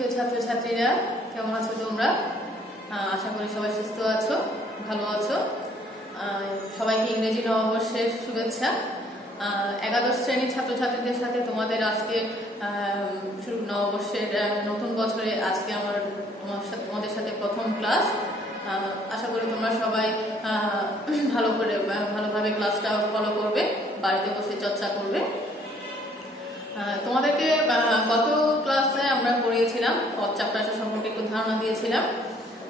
প্রিয় ছাত্রছাত্রীরা, কেমন আছো তোমরা? আশা করি সবাই সুস্থ আছো, ভালো আছো। সবাইকে ইংরেজি নববর্ষের শুভেচ্ছা। একাদশ শ্রেণীর ছাত্রছাত্রীদের সাথে তোমাদের আজকে নববর্ষের নতুন বছরে আজকে আমার তোমাদের সাথে প্রথম ক্লাস। আশা করি তোমরা সবাই ভালোভাবে ক্লাসটা ফলো করবে, বাড়িতে বসে চর্চা করবে। তোমাদেরকে গত ক্লাসে আমরা পড়িয়েছিলাম পদ চ্যাপ্টারটা সম্পর্কে একটু ধারণা দিয়েছিলাম।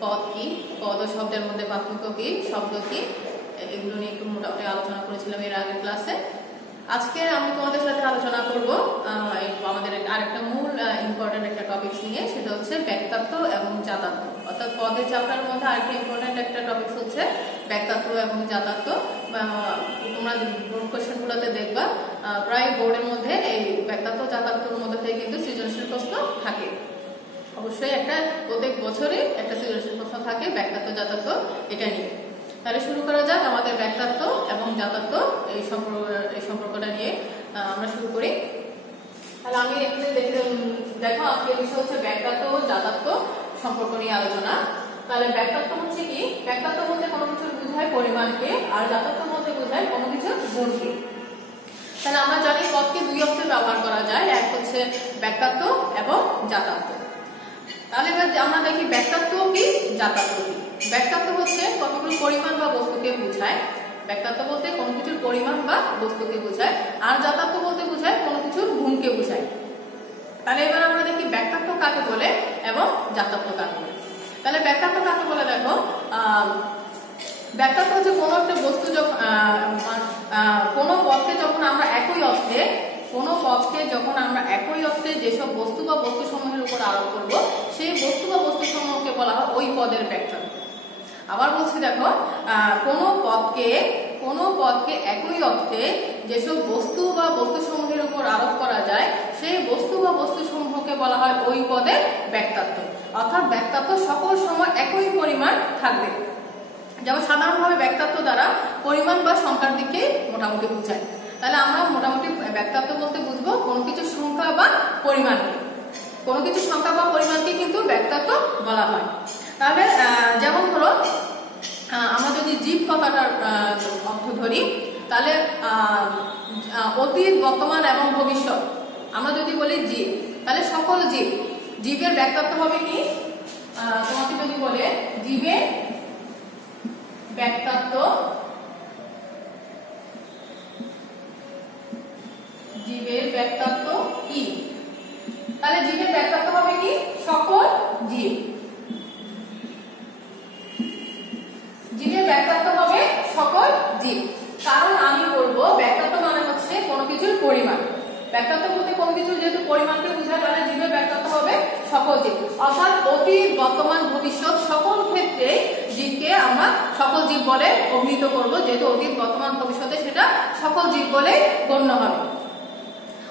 পদ কি, পদ ও শব্দের মধ্যে পার্থক্য কি, শব্দ কি, এগুলো নিয়ে একটু মোটামুটি আলোচনা করেছিলাম এর আগের ক্লাসে। আজকে আমি তোমাদের সাথে আলোচনা করব আমাদের আরেকটা মূল ইম্পর্টেন্ট একটা টপিক নিয়ে, সেটা হচ্ছে ব্যক্তাত্ব এবং জাতাত্ব। অর্থাৎ পদের চ্যাপ্টারের মধ্যে আরেকটা ইম্পর্টেন্ট একটা টপিক হচ্ছে ব্যক্তাত্ব এবং জাতাত্ব। তোমরা বোর্ড কোয়েশ্চেনগুলোতে দেখবা প্রায় বোর্ডের মধ্যে এই ব্যক্তাত্ব জাতাত্বর মধ্যে থেকে কিন্তু সৃজনশীল প্রশ্ন থাকে। অবশ্যই প্রত্যেক বছরই একটা সৃজনশীল প্রশ্ন থাকে ব্যক্তাত্ব জাতাত্ব এটা নিয়ে। তাহলে শুরু করা যাক আমাদের ব্যক্তাত্ব এবং জাতাত্ব এই সম্পর্কটা নিয়ে আমরা শুরু করি। তাহলে আমি এখানে দেখো আজকের বিষয় হচ্ছে ব্যক্তাত্ব ও জাতাত্ব সম্পর্ক নিয়ে আলোচনা। তাহলে ব্যক্তাত্ব হচ্ছে কি? ব্যক্তাত্ব বলতে কোনো কিছু বোঝায় পরিমাণকে, আর জাতাত্ব বলতে বোঝায় কোনো কিছুর গুণকে। তাহলে আমরা জানি পদকে দুই অর্থে ব্যবহার করা যায়, এক হচ্ছে ব্যক্তাত্ব এবং জাতাত্ব। তাহলে এবার আমরা দেখি ব্যক্তাত্ব কি, জাতাত্ব কি। ব্যক্তাত্ব হচ্ছে কতগুলো পরিমাণ বা বস্তুকে বোঝায়, ব্যক্তাত্ব বলতে কোনো কিছুর পরিমাণ বা বস্তুকে বোঝায়, আর জাতাত্ব বলতে বোঝায় কোনো কিছুর গুণকে বোঝায়। তাহলে এবার আমরা দেখি ব্যক্তাত্ব কাকে বলে এবং জাতাত্ব কাকে বলে। তাহলে ব্যক্তাত্ব কাকে বলে দেখো, ব্যক্তাত্ব হচ্ছে কোনো একটা বস্তু কোনো পদকে যখন আমরা একই অর্থে যেসব বস্তু বা বস্তু সমূহের উপর আরোপ করব, সেই বস্তু বা বস্তু সমূহকে বলা হয় ওই পদের ব্যক্তাত্ব। আবার বলছি দেখো, কোনো পদকে একই অর্থে যেসব বস্তু বা বস্তু সমূহের উপর আরোপ করা যায়, সেই বস্তু বা বস্তু সমূহকে বলা হয় ওই পদের ব্যক্তাত্ব। অর্থাৎ ব্যক্তাত্ব সকল সময় একই পরিমাণ থাকবে। যেমন সাধারণভাবে ব্যক্তাত্ব দ্বারা পরিমাণ বা সংখ্যার দিকে মোটামুটি বোঝায়। তাহলে আমরা মোটামুটি ব্যক্তাত্ব বলতে বুঝবো কোনো কিছু সংখ্যা বা পরিমাণকে, কোনো কিছু সংখ্যা বা পরিমাণকে কিন্তু ব্যক্তাত্ব বলা হয়। তাহলে যেমন ধরো আমরা যদি জীব কথাটার অর্থ ধরি, তাহলে অতীত, বর্তমান এবং ভবিষ্যৎ আমরা যদি বলি জীব, তাহলে সকল জীবের ব্যক্তাত্ব হবে কি? তোমাকে যদি বলে জীবের ব্যক্তাত্ব কি, তাহলে জীবের ব্যক্তাত্ব হবে কি? সকল জীব। জীবের ব্যক্তাত্ব হবে সকল জীব। কারণ আমি বলবো ব্যক্তাত্ব মানে হচ্ছে কোনো কিছুর পরিমাণ। ব্যক্তাত্ব বলতে কোনো কিছুর যেহেতু পরিমাণকে বোঝায়, তাহলে জীবের ব্যক্তাত্ব হবে সকল জীব। অর্থাৎ অতীত, বর্তমান, ভবিষ্যৎ সকল ক্ষেত্রে জীবকে আমরা সকল জীব বলে অভিহিত করব, যেহেতু অতীত, বর্তমান, ভবিষ্যতে সেটা সকল জীব বলে গণ্য হবে।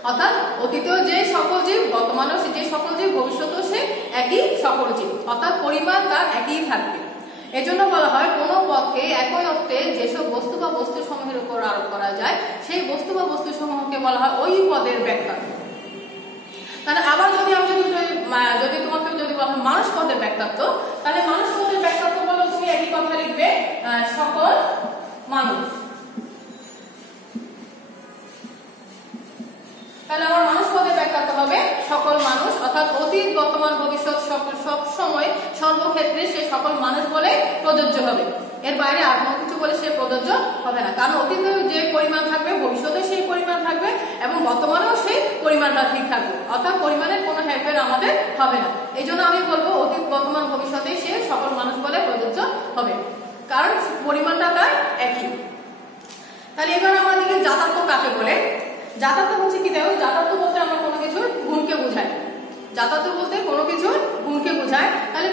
অর্থাৎ অতীতেও যে সকল জীব, বর্তমানেও যে সকল জীব, ভবিষ্যতেও সে একই সকল জীব। অর্থাৎ পরিমাণ তার একই থাকবে। এজন্য বলা হয় কোনো পদকে একই অর্থে যেসব বস্তু বা বস্তু সমূহের উপর আরোপ করা যায়, সেই বস্তু বা বস্তু সমূহকে বলা হয় ওই পদের ব্যক্তাত্ব। তাহলে আবার যদি তোমাকে যদি বলা হয় মানুষ পদের ব্যক্তাত্ব, তাহলে মানুষ পদের ব্যক্তাত্ব বলো তুমি একই কথা লিখবে সকল মানুষ। তাহলে আমার মানুষ পদের ব্যক্তাত্ব হবে সকল মানুষ। অর্থাৎ অতীত, বর্তমান, ভবিষ্যৎ সব সময় সর্বক্ষেত্রে সে সকল মানুষ বলে প্রযোজ্য হবে। এর বাইরে আর কোনো কিছু বলে সে প্রযোজ্য হবে না। কারণ অতীতে যে পরিমাণ থাকবে, ভবিষ্যতে সেই পরিমাণ থাকবে এবং বর্তমানেও সেই পরিমাণটা ঠিক থাকবে। অর্থাৎ পরিমাণের কোনো হেরফের আমাদের হবে না। এই জন্য আমি বলবো অতীত, বর্তমান, ভবিষ্যতে সে সকল মানুষ বলে প্রযোজ্য হবে, কারণ পরিমাণটা তার একই। তাহলে এবার আমাদেরকে জাতাত্ব কাকে বলে। জাতাত্ব হচ্ছে কি দেখো, জাতাত্ব বলতে আমরা কোনো কিছুর গুণকে বোঝাই। জাতাত্ব বলতে কোনো কিছুর গুণকে বোঝায়। তাহলে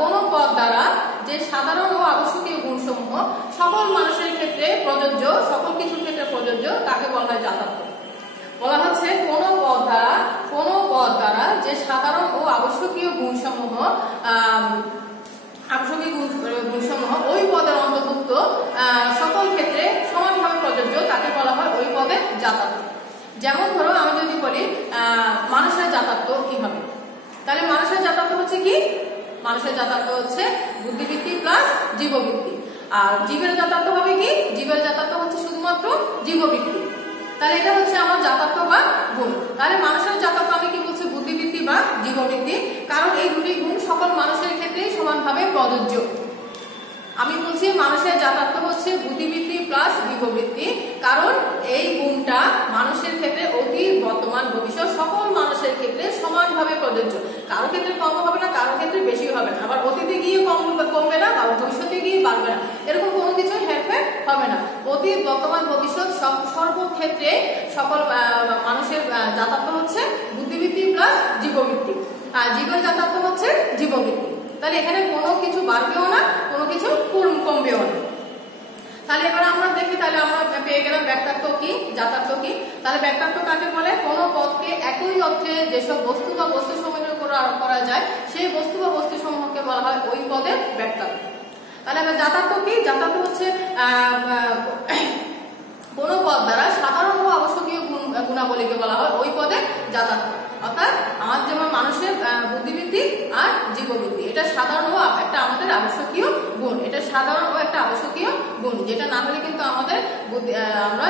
কোনো পদ দ্বারা যে সাধারণ ও আবশ্যকীয় গুণসমূহ সকল মানুষের ক্ষেত্রে প্রযোজ্য, সকল কিছুর ক্ষেত্রে প্রযোজ্য, তাকে বলা হয় জাতাত্ব। বলা হচ্ছে কোনো পদ দ্বারা যে সাধারণ ও আবশ্যকীয় গুণসমূহ ওই পদের অন্তর্ভুক্ত সকল ক্ষেত্রে সমানভাবে প্রযোজ্য, তাকে বলা হয় ওই পদের জাতাত্ব। যেমন ধরো আমি যদি বলি মানুষের জাতাত্ব কি হবে, তাহলে মানুষের জাতাত্ব হচ্ছে কি? মানুষের জাতাত্ব হচ্ছে বুদ্ধিবৃত্তি প্লাস জীববৃত্তি। আর জীবের জাতাত্ব হবে কি? জীবের জাতাত্ব হচ্ছে শুধুমাত্র জীববৃত্তি। তাহলে এটা হচ্ছে আমার জাতাত্ব বা গুণ। তাহলে মানুষের জাতাত্ব আমি কি বলছি? বুদ্ধিবৃত্তি বা জীববৃত্তি, কারণ এই দুটি গুণ সকল মানুষের ক্ষেত্রেই সমানভাবে প্রযোজ্য। আমি বলছি মানুষের জাতাত্ব হচ্ছে বুদ্ধিবৃত্তি প্লাস জীববৃত্তি, কারণ এই গুণটা মানুষের ক্ষেত্রে অতীত, বর্তমান, ভবিষ্যৎ সকল মানুষের ক্ষেত্রে সমানভাবে প্রযোজ্য। কারো ক্ষেত্রে কম হবে না, কারো ক্ষেত্রে বেশি হবে না, আবার অতীতে গিয়ে কমবে না, আবার ভবিষ্যতে গিয়ে বাড়বে না, এরকম কোনো কিছু হেরফের হবে না। অতীত, বর্তমান, ভবিষ্যৎ সর্বক্ষেত্রে সকল মানুষের জাতাত্ব হচ্ছে বুদ্ধিবৃত্তি প্লাস জীববৃত্তি, আর জীবের জাতাত্ব হচ্ছে জীববৃত্তি। তাহলে এখানে কোনো কিছু বাড়বেও না, কোনো কিছু কমবেও না। তাহলে এবার আমরা দেখি, তাহলে আমরা পেয়ে গেলাম ব্যাক্তাত্ব কি, জাতাত্ব কি। তাহলে ব্যাক্তাত্ব কাকে বলে? কোনো পদকে একই অর্থে যেসব বস্তু বা বস্তু সমূহের উপর আরোপ করা যায়, সেই বস্তু বা বস্তু সমূহকে বলা হয় ওই পদের ব্যাক্তাত্ব। তাহলে এবার জাতাত্ব কি? জাতাত্ব হচ্ছে কোনো পদ দ্বারা সাধারণ ও আবশ্যকীয় গুণাবলীকে বলা হয় ওই পদে জাতাত্ব। অর্থাৎ আমার যেমন মানুষের বুদ্ধিবৃত্তি আর জীববৃত্তি, এটা সাধারণ ও একটা আমাদের আবশ্যকীয় গুণ, এটা সাধারণ ও একটা আবশ্যকীয় গুণ, যেটা না হলে কিন্তু আমাদের আমরা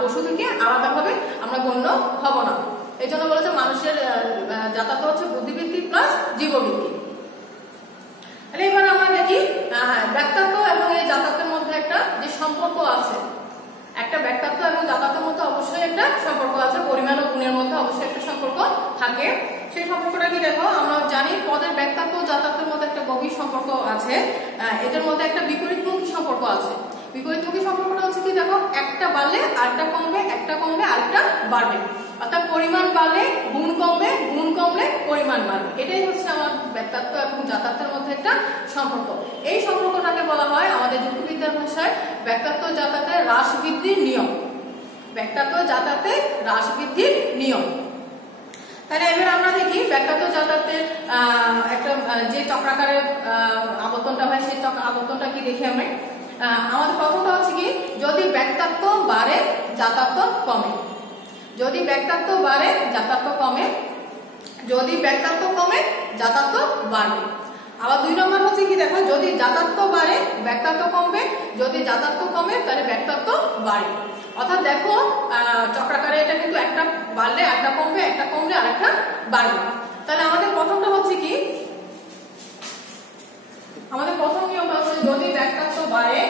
পশু থেকে আলাদাভাবে আমরা গণ্য হব না। এই জন্য বলেছে মানুষের জাতাত্ব হচ্ছে বুদ্ধিবৃত্তি প্লাস জীববৃত্তি। তাহলে এবার আমরা দেখি ব্যাক্তাত্ব এবং এই জাতাত্বের মধ্যে একটা যে সম্পর্ক আছে, একটা ব্যাক্তাত্ব এবং জাতাত্বের মধ্যে অবশ্যই একটা সম্পর্ক আছে, পরিমাণ ও গুণের মধ্যে অবশ্যই একটা সম্পর্ক থাকে। সেই সম্পর্কটা কি দেখো, আমরা জানি পদের ব্যাক্তাত্ব ও জাতাত্বের মধ্যে একটা গভীর সম্পর্ক আছে, এদের মধ্যে একটা বিপরীতমুখী সম্পর্ক আছে। বিপরীতমুখী সম্পর্কটা হচ্ছে কি দেখো, একটা বাড়লে আরেকটা কমবে, একটা কমবে আরেকটা বাড়বে, অর্থাৎ পরিমাণ বাড়লে গুণ কমবে, গুণ কমলে পরিমাণ বাড়বে। এটাই হচ্ছে আমার ব্যাক্তাত্ব এবং জাতাত্বের মধ্যে একটা সম্পর্ক। এই সম্পর্কটাকে বলা হয় আমাদের যুক্তিবিদ্যার ভাষায় ব্যাক্তাত্ব জাতাত্বের হ্রাস বৃদ্ধির নিয়ম। ব্যাক্তাত্ব জাতাত্বের হ্রাস বৃদ্ধির নিয়ম। তাহলে এবার আমরা দেখি ব্যাক্তাত্ব জাতাত্বের একটা যে চক্রাকারের আবর্তনটা হয়, সেই আবর্তনটা কি দেখি আমি। আমাদের প্রথমটা হচ্ছে কি, যদি ব্যাক্তাত্ব বাড়ে জাতাত্ব কমে। যদি ব্যাক্তাত্ব বাড়ে জাতাত্ব কমে, যদি ব্যাক্তাত্ব কমে জাতাত্ব বাড়বে। আবার 2 নম্বর হচ্ছে কি দেখো, যদি জাতাত্ব বাড়ে ব্যাক্তাত্ব কমবে, যদি জাতাত্ব কমে তাহলে ব্যাক্তাত্ব বাড়ে। অর্থাৎ দেখো চক্রাকারে এটা কিন্তু একটা বাড়লে একটা কমবে, একটা কমলে আরেকটা বাড়বে। তাহলে আমাদের প্রথমটা হচ্ছে কি, আমাদের প্রথম নিয়মটা হচ্ছে যদি ব্যাক্তাত্ব বাড়ে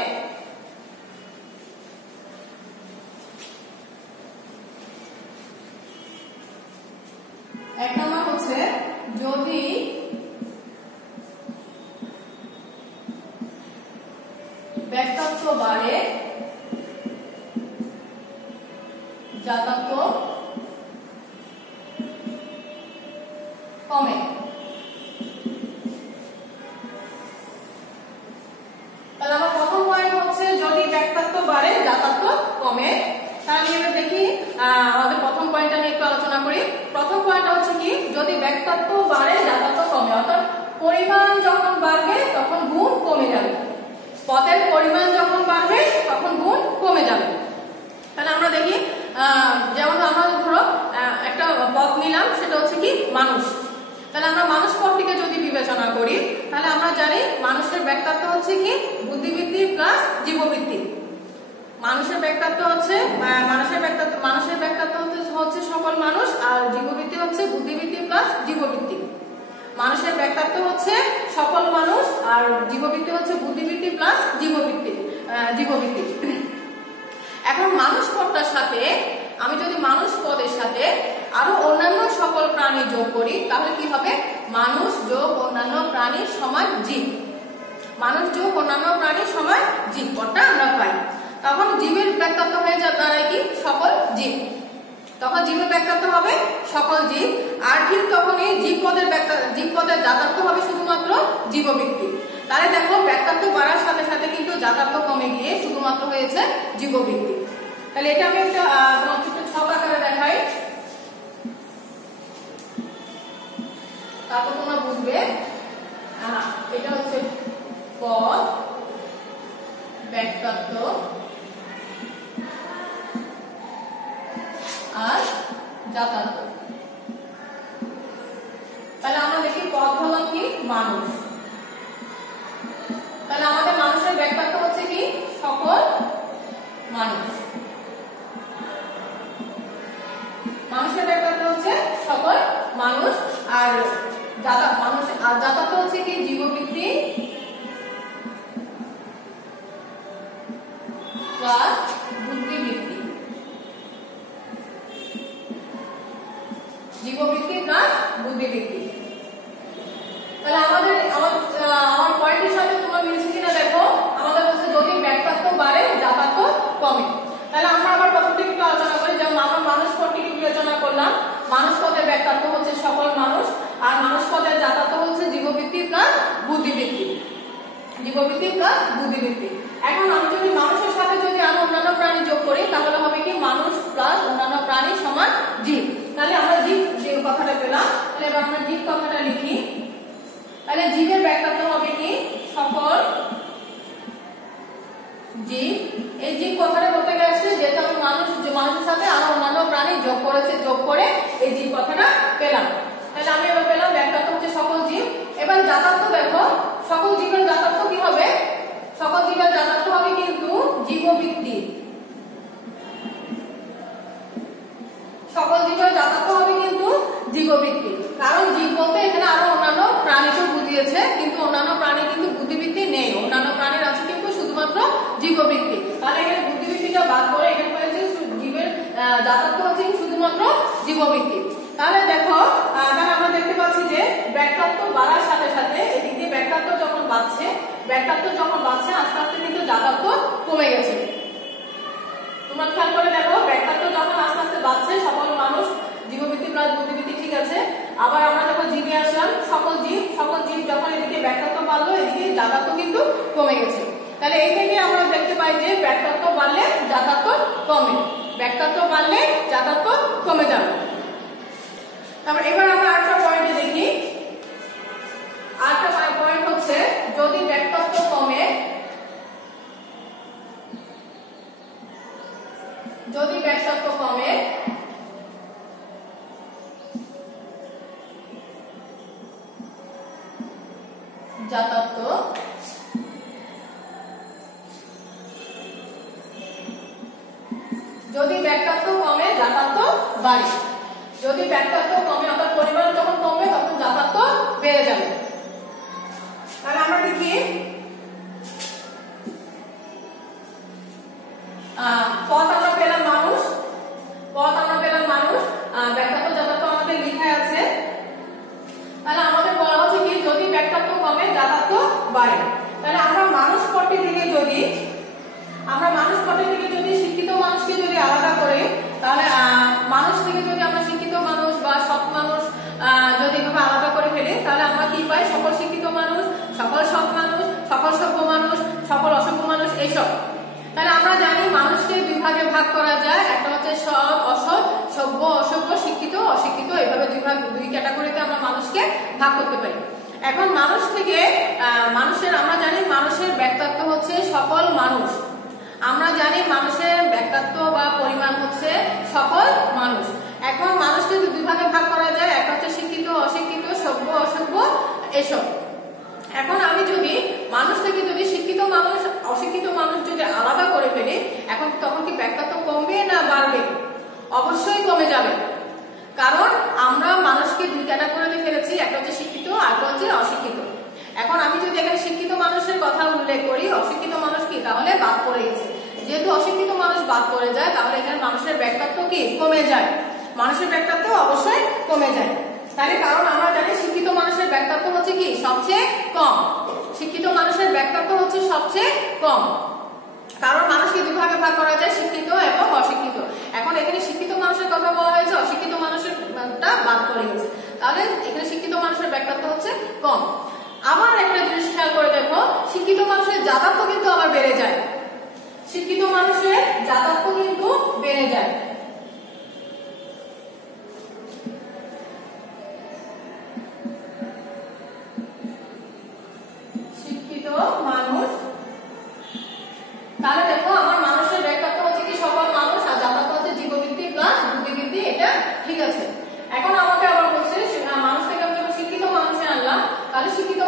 এক নম্বর হচ্ছে যদি ব্যাক্তাত্ব বাড়ে জাতাত্ব কমে। তাহলে আমার প্রথম পয়েন্ট হচ্ছে যদি ব্যাক্তাত্ব বাড়ে জাতাত্ব কমে। তাহলে এবার দেখি আমাদের প্রথম পয়েন্টটা নিয়ে একটু আলোচনা করি। প্রথম পয়েন্টটা হচ্ছে কি, যদি ব্যাক্তাত্ব বাড়ে জাতাত্ব কমে, অর্থাৎ পরিমাণ যখন বাড়বে তখন গুণ কমে যাবে। পদের পরিমাণ যখন বাড়বে তখন গুণ কমে যাবে। তাহলে আমরা দেখি, যেমন আমরা ধরো একটা পদ নিলাম, সেটা হচ্ছে কি মানুষ। তাহলে আমরা মানুষ পদটিকে যদি বিবেচনা করি, তাহলে আমরা জানি মানুষের ব্যাক্তাত্ব হচ্ছে কি বুদ্ধিবৃত্তি প্লাস জীববৃত্তি। মানুষের ব্যাক্তাত্ব হচ্ছে মানুষের ব্যাক্তাত্ব হচ্ছে সকল মানুষ, আর জীববৃত্তি হচ্ছে বুদ্ধিবৃত্তি প্লাস জীববৃত্তি। মানুষের ব্যাক্তাত্ব হচ্ছে সকল মানুষ, আর জীববৃত্তি হচ্ছে বুদ্ধিবৃত্তি প্লাস জীববৃত্তি। এখন মানুষ পদটার সাথে আমি যদি মানুষ পদের সাথে আরো অন্যান্য সকল প্রাণী যোগ করি, তাহলে কি হবে, মানুষ যোগ অন্যান্য প্রাণী সমান জীব। মানুষ যোগ অন্যান্য প্রাণী সমান জীব পদটা আমরা পাই। তখন জীবের ব্যাক্তাত্ব হয়ে দাঁড়ায় কি সকল জীব। তখন জীবের ব্যাক্তাত্ব হবে সকল জীব, আর ঠিক তখনই জীব পদের জাতাত্ব হবে শুধুমাত্র জীববৃত্তি। তাহলে দেখো ব্যাক্তাত্ব বাড়ার সাথে সাথে কিন্তু জাতাত্ব কমে গিয়ে শুধুমাত্র হয়েছে জীববৃত্তি। তাহলে এটা আমি একটা ছক আকারে দেখাই, তারপর তোমরা বুঝবে। এটা হচ্ছে পদ, ব্যাক্তাত্ব আর জাতাত্ব। তাহলে মানুষ। তাহলে আমাদের মানুষের ব্যাখ্যার্থ হচ্ছে কি সকল মানুষ। মানুষের ব্যাখ্যার্থ হচ্ছে সকল মানুষ। আর জাতার্থ হচ্ছে কি জীববৃত্তি প্লাস বুদ্ধিবৃত্তি। জীববৃত্তি প্লাস বুদ্ধিবৃত্তি। তাহলে আমার পয়েন্টের সাথে তোমার মিলছে কিনা দেখো। আমাদের হচ্ছে যদি ব্যাখ্যার্থ বাড়ে জাতার্থ কমে। তাহলে আমরা আবার প্রথমটা একটু আলোচনা করি। যেমন আমরা মানুষ পদটি বিবেচনা করলাম। মানুষ পদের ব্যাখ্যার্থ হচ্ছে সকল মানুষ, আর মানুষ পদের জাতার্থ হচ্ছে জীববৃত্তি প্লাস বুদ্ধিবৃত্তি। জীববৃত্তি প্লাস বুদ্ধিবৃত্তি। এখন আমি যদি মানুষের সাথে যদি আরো অন্যান্য প্রাণী যোগ করি তাহলে হবে কি মানুষ প্লাস অন্যান্য প্রাণী সমান জীব। তাহলে আমরা জীব যে কথাটা পেলাম। তাহলে এবার আমরা জীব কথাটা লিখি। তাহলে জীবের ব্যাখ্যার্থ হবে কি সকল জীব। এই জীব কথাটা বলতে গেছে যেহেতু আমি মানুষের সাথে আরো অন্যান্য প্রাণী যোগ করে এই জীব কথাটা পেলাম। তাহলে আমি এবার পেলাম ব্যাখ্যার্থ হচ্ছে সকল জীব। এবার জাতার্থ দেখো, সকল জীবের জাতার্থ কি হবে? সকল জীবের জাতার্থ হবে কিন্তু জীববৃত্তি। সকল জীবের জাতার্থ হবে কিন্তু জীববৃত্তি। কারণ জীব বলতে এখানে আরো অন্যান্য প্রাণীকে বুঝিয়েছে, কিন্তু অন্যান্য প্রাণী কিন্তু বুদ্ধিবৃত্তি নেই। অন্যান্য প্রাণীর আছে কিন্তু শুধুমাত্র জীববৃত্তি। তাহলে এখানে বুদ্ধিবৃত্তিটা বাদ করে এখানে হয়েছে জীবের জাতার্থ হচ্ছে শুধুমাত্র জীববৃত্তি। তাহলে দেখো, তাহলে আমরা দেখতে পাচ্ছি যে ব্যাখ্যার্থ বাড়ার সাথে সাথে এদিক দিয়ে ব্যাখ্যার্থ যখন বাড়ছে আস্তে আস্তে কিন্তু জাতার্থ কমে গেছে। তোমরা খেয়াল করে দেখো, ব্যাখ্যার্থ যখন আস্তে আস্তে বাড়ছে সকল মানুষ জীববৃত্তি প্লাস বুদ্ধিবৃত্তি ঠিক আছে। আবার আমরা যখন জীবে আসলাম সকল জীব যখন এদিকে ব্যাখ্যার্থ বাড়লো এদিকে জাতার্থ কিন্তু কমে গেছে। তাহলে এই থেকে আমরা দেখতে পাই যে ব্যাখ্যার্থ বাড়লে জাতার্থ কমে, ব্যাখ্যার্থ বাড়লে জাতার্থ কমে যাবে। তারপর এবার আমরা আরেকটা পয়েন্টে দেখি। আরেকটা পয়েন্ট হচ্ছে যদি ব্যাখ্যার্থ কমে, জাতার্থ যদি ব্যাখ্যার্থ কমে জাতার্থ বাড়ে। যদি ব্যাখ্যার্থ কমে অর্থাৎ পরিমাণ যখন কমবে তখন জাতার্থ বেড়ে যাবে। তাহলে আমরা লিখি পদ আমরা পেলাম মানুষ, ব্যাখ্যার্থ জাতার্থ আমাদের লেখা আছে। তাহলে আমাদের বলা হচ্ছে কি যদি ব্যাখ্যার্থ কমে জাতার্থ বাড়ে। তাহলে আমরা মানুষ পদটি থেকে যদি শিক্ষিত মানুষকে যদি আলাদা করি, তাহলে মানুষ থেকে যদি আমরা শিক্ষিত মানুষ বা সৎ মানুষ যদি এভাবে আলাদা করে ফেলি তাহলে আমরা কি পাই? সকল শিক্ষিত মানুষ, সকল সৎ মানুষ, সকল সভ্য মানুষ, সকল অসভ্য মানুষ এইসব। তাহলে আমরা জানি মানুষকে দুই ভাগে ভাগ করা যায়, একটা হচ্ছে সৎ অসৎ, সভ্য অসভ্য, শিক্ষিত অশিক্ষিত, এইভাবে দুই ক্যাটাগরিতে আমরা মানুষকে ভাগ করতে পারি। এখন মানুষ থেকে আমরা জানি মানুষের ব্যাখ্যার্থ হচ্ছে সকল মানুষ। আমরা জানি মানুষের ব্যাখ্যার্থ বা পরিমাণ হচ্ছে সকল মানুষ। এখন মানুষকে দুই ভাগে ভাগ করা যায়, একটা হচ্ছে শিক্ষিত অশিক্ষিত, সভ্য অসভ্য এসব। এখন আমি যদি মানুষ থেকে যদি শিক্ষিত মানুষ অশিক্ষিত মানুষ যদি আলাদা করে ফেলি, এখন তখন কি ব্যাখ্যার্থ কমবে না বাড়বে? অবশ্যই কমে যাবে। কারণ আমরা মানুষকে দুই ক্যাটাগরিতে ফেলেছি, একটা হচ্ছে শিক্ষিত আর একটা হচ্ছে অশিক্ষিত। এখন আমি যদি এখানে শিক্ষিত মানুষের কথা উল্লেখ করি, অশিক্ষিত মানুষ কি তাহলে বাদ পড়ে গেছে। যেহেতু অশিক্ষিত মানুষ বাদ পড়ে যায় তাহলে এখানে মানুষের ব্যাখ্যার্থ কি কমে যায়, মানুষের ব্যাখ্যার্থ অবশ্যই কমে যায়। তাহলে কারণ আমরা জানি শিক্ষিত মানুষের ব্যাখ্যার্থ হচ্ছে কি সবচেয়ে কম, শিক্ষিত মানুষের ব্যাখ্যার্থ হচ্ছে সবচেয়ে কম। কারণ মানুষকে দুই ভাগে ভাগ করা যায়, শিক্ষিত এবং অশিক্ষিত। এখন এখানে শিক্ষিত মানুষের কথা বলা হয়েছে, অশিক্ষিত মানুষেরটা বাদ পড়ে গেছে, তাহলে এখানে শিক্ষিত মানুষের ব্যাখ্যার্থ হচ্ছে কম। আবার একটা জিনিস খেয়াল করে দেখো, শিক্ষিত মানুষের জাতার্থ কিন্তু আবার বেড়ে যায়, শিক্ষিত মানুষের জাতার্থ কিন্তু বেড়ে যায়। শিক্ষিত মানুষ, তাহলে দেখো আমার মানুষের ব্যাখ্যার্থ হচ্ছে কি সকল মানুষ, আর জাতার্থ হচ্ছে জীববৃত্তি প্লাস বুদ্ধিবৃত্তি, এটা ঠিক আছে। এখন আমাকে আবার বলছে মানুষ থেকে আমি যখন শিক্ষিত মানুষে আনলাম, তাহলে শিক্ষিত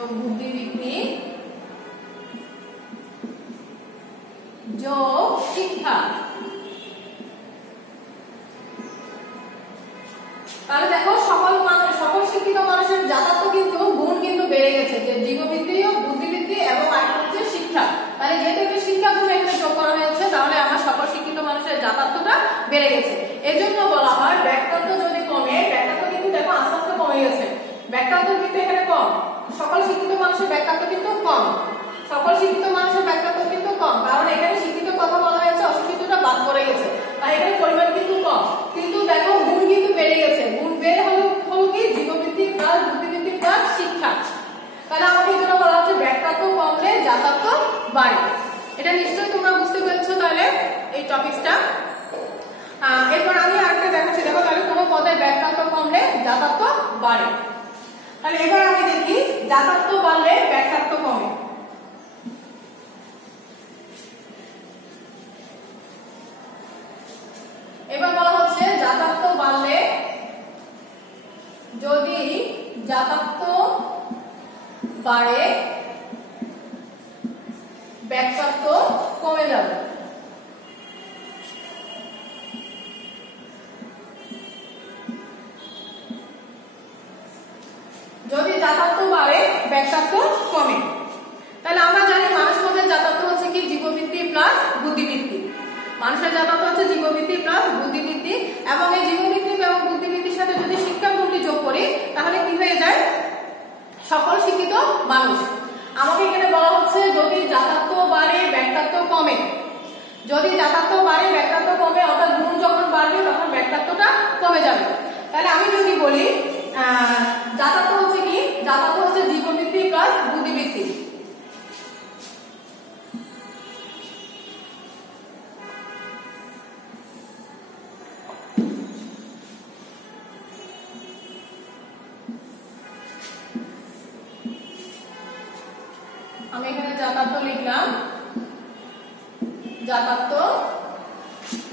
যোগ বুদ্ধিবৃত্তি যোগ শিক্ষা। তাহলে দেখো সকল শিক্ষিত মানুষের জাতাত্ব কিন্তু গুণ কিন্তু বেড়ে গেছে, যে জীববৃত্তি ও বুদ্ধিবৃত্তি এবং আরেকটা হচ্ছে শিক্ষা। তাহলে যেহেতু একটা শিক্ষা গুণ এখানে যোগ করা হয়েছে, তাহলে আমার সকল শিক্ষিত মানুষের জাতাত্বটা বেড়ে গেছে। এজন্য বলা হয় ব্যাক্তাত্ব যদি কমে, ব্যাক্তাত্ব কিন্তু দেখো আস্তে আস্তে কমে গেছে, ব্যাক্তাত্ব কিন্তু এখানে কম, সকল শিক্ষিত মানুষের ব্যাক্তাত্ব কিন্তু কম, সকল শিক্ষিত মানুষের ব্যাক্তাত্ব কিন্তু কম, কারণ এখানে শিক্ষিত কথা বলা হয়েছে, অশিক্ষিতটা বাদ পড়ে গেছে, তাই এখানে পরিমাণ কিন্তু কম। কিন্তু দেখো গুণ কিন্তু বেড়ে গেছে, গুণ বেড়ে হলো কি জীববৃত্তি প্লাস বুদ্ধিবৃত্তি প্লাস শিক্ষা। তাহলে আমাকে যেটা বলা হচ্ছে ব্যাক্তাত্ব কমলে জাতাত্ব বাড়ে। এটা নিশ্চয়ই তোমরা বুঝতে পেরেছো তাহলে এই টপিকসটা। এরপর আমি আরেকটা দেখাচ্ছি, দেখো তাহলে কোনো পদে ব্যাক্তাত্ব কমলে জাতাত্ব বাড়ে। তাহলে এবার আমি দেখি জাতাত্ব বাড়লে ব্যাক্তাত্ব কমে। এবার বলা হচ্ছে জাতাত্ব বাড়লে, যদি জাতাত্ব বাড়ে ব্যাক্তাত্ব কমে যাবে। যদি জাতাত্ব বাড়ে ব্যাক্তাত্ব কমে। তাহলে আমরা জানি মানুষের জাতাত্ব হচ্ছে কি জীববৃত্তি প্লাস বুদ্ধিবৃত্তি, মানুষের জাতাত্ব হচ্ছে জীববৃত্তি প্লাস বুদ্ধিবৃত্তি, এবং এই জীববৃত্তি এবং বুদ্ধিবৃত্তির সাথে যদি শিক্ষা গুণটি যোগ করি তাহলে কি হয়ে যায় সকল শিক্ষিত মানুষ। আমাকে এখানে বলা হচ্ছে যদি জাতাত্ব বাড়ে ব্যাক্তাত্ব কমে, যদি জাতাত্ব বাড়ে ব্যাক্তাত্ব কমে, অর্থাৎ গুণ যখন বাড়বে তখন ব্যাক্তাত্বটা কমে যাবে। তাহলে আমি যদি বলি জাতাত্ব হচ্ছে কি, জাতাত্ব হচ্ছে জীববৃত্তি প্লাস বুদ্ধিবৃত্তি, আমি এখানে জাতাত্ব লিখলাম, জাতাত্ব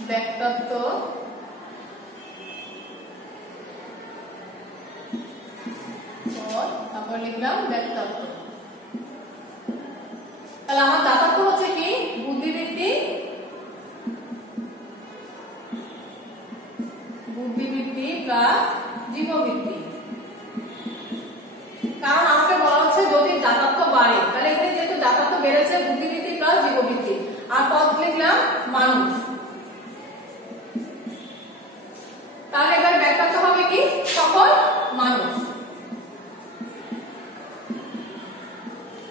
ব্যাক্তাত্ব তারপর লিখলাম ব্যাক্তাত্ব। তাহলে আমার জাতাত্ব হচ্ছে কি বুদ্ধিবৃত্তি, বুদ্ধিবৃত্তি প্লাস জীববৃত্তি, কারণ আমাকে বলা হচ্ছে যদি জাতাত্ব বাড়ে, তাহলে এখানে যেহেতু জাতাত্ব বেড়েছে বুদ্ধিবৃত্তি প্লাস জীববৃত্তি, আর পদ লিখলাম মানুষ। তাহলে এবার ব্যাক্তাত্ব হবে কি সকল মানুষ,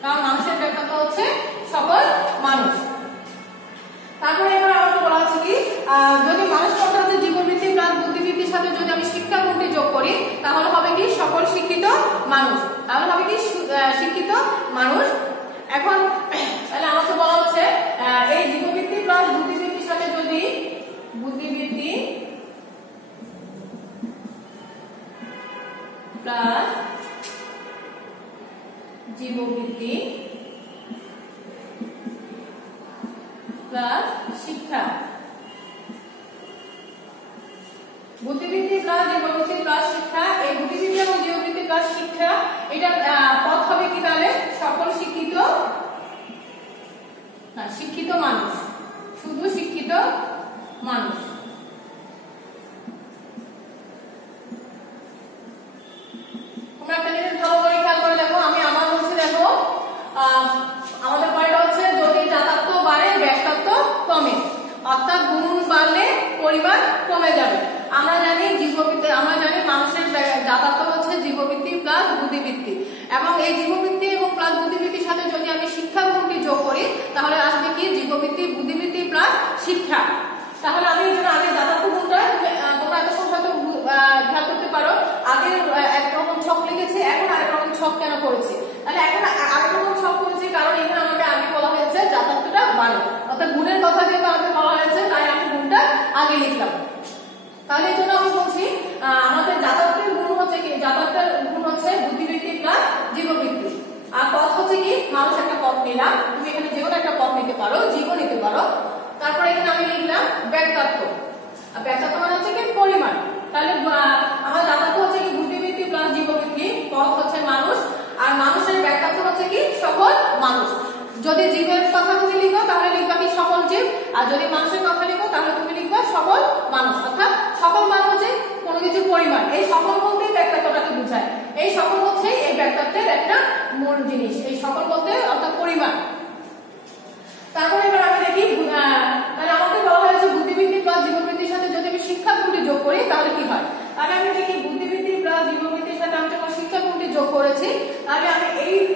কারণ মানুষের ব্যাক্তাত্ব হচ্ছে সকল মানুষ। তারপরে এবার আমাকে বলা হচ্ছে কি যদি মানুষ কথা হচ্ছে জীববৃত্তি প্লাস বুদ্ধিবৃত্তির সাথে যদি আমি শিক্ষা গুণটি যোগ করি তাহলে হবে কি সকল শিক্ষিত মানুষ, তাহলে হবে কি শিক্ষিত মানুষ। এখন তাহলে আমাকে বলা হচ্ছে এই জীববৃত্তি প্লাস বুদ্ধিবৃত্তির সাথে যদি বুদ্ধিবৃত্তি প্লাস জীববৃত্তি প্লাস শিক্ষা, বুদ্ধিবৃত্তি প্লাস জীববৃত্তি প্লাস শিক্ষা, এই বুদ্ধিবৃত্তি এবং জীববৃত্তি প্লাস শিক্ষা এটা পদ হবে কি তাহলে সকল শিক্ষিত, না শিক্ষিত মানুষ, শুধু শিক্ষিত মানুষ। তোমরা একটা জিনিস ভালো করে খেয়াল করে দেখো, আমি আমার বলছি দেখো আমাদের পয়েন্ট হচ্ছে যদি জাতাত্ব বাড়ে ব্যাক্তাত্ব কমে, অর্থাৎ গুণ বাড়লে পরিমাণ কমে যাবে। আমরা জানি জীববৃত্তি, আমরা জানি মানুষের জাতাত্ব হচ্ছে জীববৃত্তি প্লাস বুদ্ধিবৃত্তি, এবং এই জীববৃত্তি এবং প্লাস বুদ্ধিবৃত্তির সাথে যদি আমি শিক্ষা গুণটি যোগ করি তাহলে আসবে কি জীববৃত্তি বুদ্ধিবৃত্তি প্লাস শিক্ষা। তাহলে আমি এই জন্য আগে জাতাত্ব গুণটা তোমরা এত সময় হয়তো খেয়াল করতে পারো, আগে একরকম ছক লিখেছি, এখন আরেক রকম ছক কেন করেছি, তাহলে এখন আরেক রকম ছক করেছি কারণ এখানে আমাকে আগে বলা হয়েছে জাতাত্বটা বাড়ে, অর্থাৎ গুণের কথা যেহেতু আমাকে বলা হয়েছে তাই আমি গুণটা আগে লিখলাম। তাহলে এই জন্য আমি বলছি আমাদের জাতাত্বের গুণ হচ্ছে কি, জাতাত্বের গুণ হচ্ছে বুদ্ধিবৃত্তি প্লাস জীববৃত্তি, আর পদ হচ্ছে কি মানুষ একটা পদ নিলাম, তুমি এখানে যে কোনো একটা পদ নিতে পারো, জীব নিতে পারো। তারপরে এখানে আমি লিখলাম ব্যাক্তাত্ব, ব্যাক্তাত্ব মানে হচ্ছে কি পরিমাণ। তাহলে আমার জাতাত্ব হচ্ছে কি বুদ্ধিবৃত্তি প্লাস জীববৃত্তি, পদ হচ্ছে মানুষ, আর মানুষের ব্যাক্তাত্ব যদি জীবের কথা তুমি লিখো তাহলে লিখবা কি সকল জীব, আর যদি মানুষের কথা লিখো তাহলে তুমি লিখবা সকল মানুষ। অর্থাৎ সকল মানে হচ্ছে কোনো কিছু পরিমাণ। এই সকল বলতেই ব্যক্তিত্বটাকে বোঝায়। এই সকল হচ্ছে এই ব্যক্তিত্বের একটা মূল জিনিস। এই সকল বলতে অর্থাৎ পরিমাণ। তারপরে এবার আমি দেখি, তাহলে আমাকে বলা হয়েছে বুদ্ধিবৃত্তি প্লাস জীববৃত্তির সাথে যদি আমি শিক্ষা গুণটি যোগ করি তাহলে কি হয়। তাহলে আমি দেখি বুদ্ধিবৃত্তি প্লাস জীববৃত্তির সাথে আমি যখন শিক্ষা গুণটি যোগ করেছি তাহলে আমি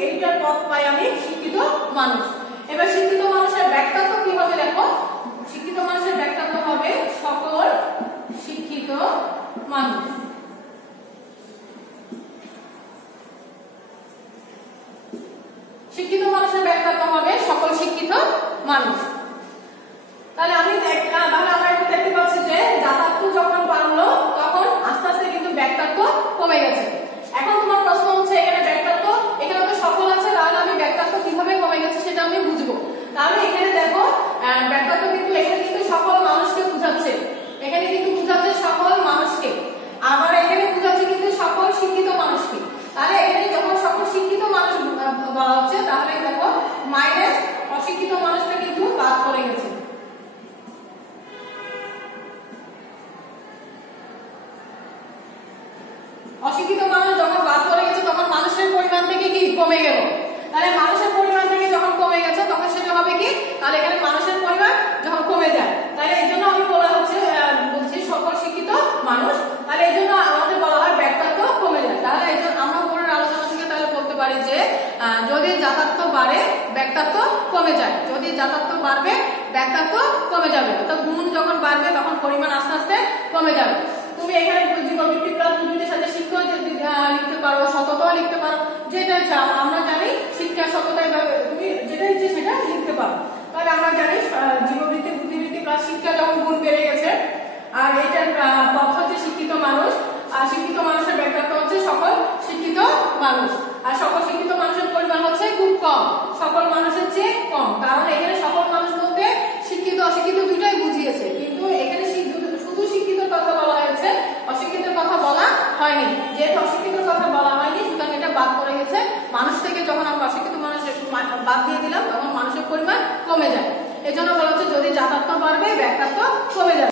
এইটার পদ পাই আমি শিক্ষিত মানুষ। এবার শিক্ষিত মানুষের ব্যক্তিত্ব কি হবে দেখো, শিক্ষিত মানুষের ব্যক্তিত্ব হবে সকল শিক্ষিত মানুষ। শিক্ষিত মানুষের ব্যক্তিত্ব হবে সকল শিক্ষিত মানুষ। তাহলে আমি তাহলে আমরা এখন দেখতে পাচ্ছি যে জাতাত্ব যখন বাড়লো তখন আস্তে আস্তে কিন্তু ব্যক্তিত্ব কমে গেছে। এখন তোমার প্রশ্ন হচ্ছে এখানে ব্যক্তিত্ব, এখানে তো সকল আছে, তাহলে আমি ব্যক্তিত্ব কিভাবে কমে গেছে সেটা আমি বুঝবো। তাহলে এখানে দেখো ব্যক্তিত্ব কিন্তু এখানে কিন্তু সকল মানুষকে বোঝাচ্ছে, এখানে কিন্তু বোঝাচ্ছে সকল মানুষকে, আবার এখানে বোঝাচ্ছে কিন্তু সকল শিক্ষিত মানুষকে। তাহলে এখানে যখন সকল শিক্ষিত মানুষ বলা হচ্ছে তাহলে দেখো মাইনাস অশিক্ষিত মানুষটা কিন্তু বাদ পড়ে গেছে। অশিক্ষিত মানুষ যখন বাদ পড়ে গেছে তখন মানুষের পরিমাণ থেকে কি কমে গেল। তাহলে মানুষের পরিমাণ থেকে যখন কমে গেছে তখন সেটা হবে কি, তাহলে এখানে মানুষের পরিমাণ যখন কমে যায় তাহলে এই জন্য আমি বলা হচ্ছে বলছি সকল শিক্ষিত মানুষ। তাহলে এই জন্য আমাদের বলা হয় ব্যক্তিত্ব কমে যায়। তাহলে এই জন্য আমরা উপরের আলোচনা থেকে তাহলে বলতে পারি যে যদি জাতাত্ব বাড়ে ব্যক্তিত্ব কমে যায়, যদি জাতাত্ব বাড়বে ব্যক্তিত্ব কমে যাবে। অর্থাৎ গুণ যখন বাড়বে তখন পরিমাণ আস্তে আস্তে কমে যাবে। তুমি এখানে জীববৃত্তি প্লাস বুদ্ধিবৃত্তির সাথে শিক্ষা লিখতে পারো, সততাও লিখতে পারো, যেটা চাও। আমরা জানি শিক্ষা সততা তুমি যেটা ইচ্ছে সেটা লিখতে পারো। তাহলে আমরা জানি জীববৃত্তি বুদ্ধিবৃত্তি প্লাস শিক্ষা যখন গুণ বেড়ে গেছে, আর এটার পথ হচ্ছে শিক্ষিত মানুষ, আর শিক্ষিত মানুষের ব্যক্তিত্ব হচ্ছে সকল শিক্ষিত মানুষ, আর সকল শিক্ষিত মানুষের পরিমাণ হচ্ছে খুব কম, সকল মানুষের চেয়ে কম। কারণ এখানে সকল মানুষ বলতে শিক্ষিত অশিক্ষিত দুটাই বুঝিয়েছে, কিন্তু এখানে শুধু শিক্ষিত কথা বলা হয়েছে, অশিক্ষিতের কথা বলা হয়নি। যেহেতু অশিক্ষিতের কথা বলা হয়নি সুতরাং এটা বাদ পড়ে গেছে। মানুষ থেকে যখন আমরা অশিক্ষিত মানুষের বাদ দিয়ে দিলাম তখন মানুষের পরিমাণ কমে যায়। এই জন্য বলা হচ্ছে যদি জাতাত্ব বাড়বে ব্যক্তিত্ব কমে যাবে।